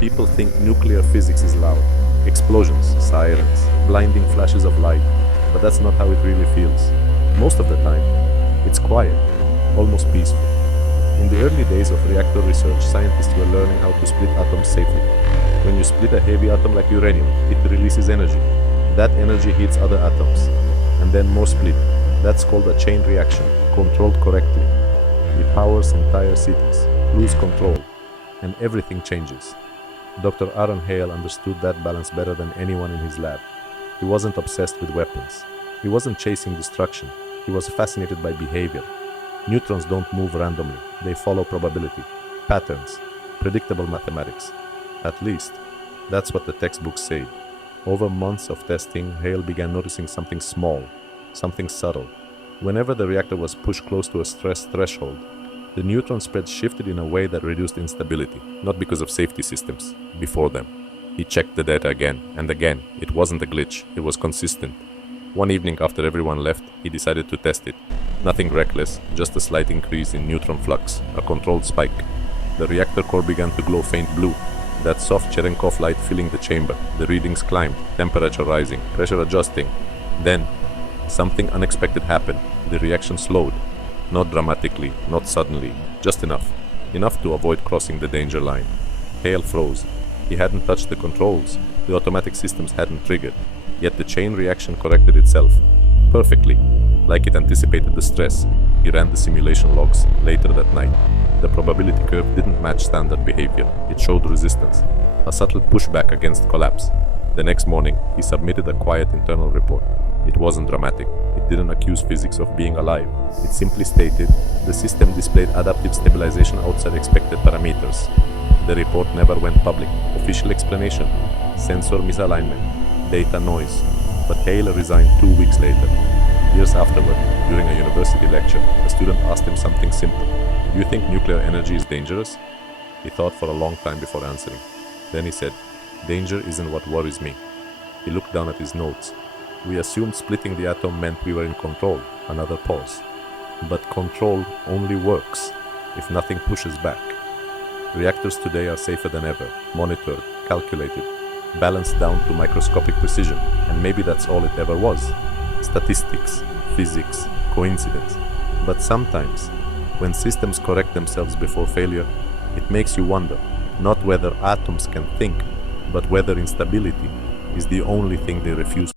People think nuclear physics is loud. Explosions, sirens, blinding flashes of light. But that's not how it really feels. Most of the time, it's quiet, almost peaceful. In the early days of reactor research, scientists were learning how to split atoms safely. When you split a heavy atom like uranium, it releases energy. That energy heats other atoms, and then more split. That's called a chain reaction, controlled correctly. It powers entire cities, lose control, and everything changes. Dr. Aaron Hale understood that balance better than anyone in his lab. He wasn't obsessed with weapons. He wasn't chasing destruction. He was fascinated by behavior. Neutrons don't move randomly. They follow probability, patterns, predictable mathematics. At least, that's what the textbooks say. Over months of testing, Hale began noticing something small, something subtle. Whenever the reactor was pushed close to a stress threshold, the neutron spread shifted in a way that reduced instability, not because of safety systems before them. He checked the data again and again. It wasn't a glitch, it was consistent. One evening after everyone left, he decided to test it. Nothing reckless, just a slight increase in neutron flux, a controlled spike. The reactor core began to glow faint blue, that soft Cherenkov light filling the chamber. The readings climbed, temperature rising, pressure adjusting. Then, something unexpected happened. The reaction slowed. Not dramatically, not suddenly, just enough. Enough to avoid crossing the danger line. Hale froze. He hadn't touched the controls. The automatic systems hadn't triggered. Yet the chain reaction corrected itself. Perfectly. Like it anticipated the stress. He ran the simulation logs later that night. The probability curve didn't match standard behavior. It showed resistance. A subtle pushback against collapse. The next morning, he submitted a quiet internal report. It wasn't dramatic. It didn't accuse physics of being alive. It simply stated, the system displayed adaptive stabilization outside expected parameters. The report never went public. Official explanation, sensor misalignment, data noise. But Hale resigned 2 weeks later. Years afterward, during a university lecture, a student asked him something simple. Do you think nuclear energy is dangerous? He thought for a long time before answering. Then he said, danger isn't what worries me. He looked down at his notes. We assumed splitting the atom meant we were in control. Another pause. But control only works if nothing pushes back. Reactors today are safer than ever, monitored, calculated, balanced down to microscopic precision, and maybe that's all it ever was. Statistics, physics, coincidence. But sometimes, when systems correct themselves before failure, it makes you wonder, not whether atoms can think, but whether instability is the only thing they refuse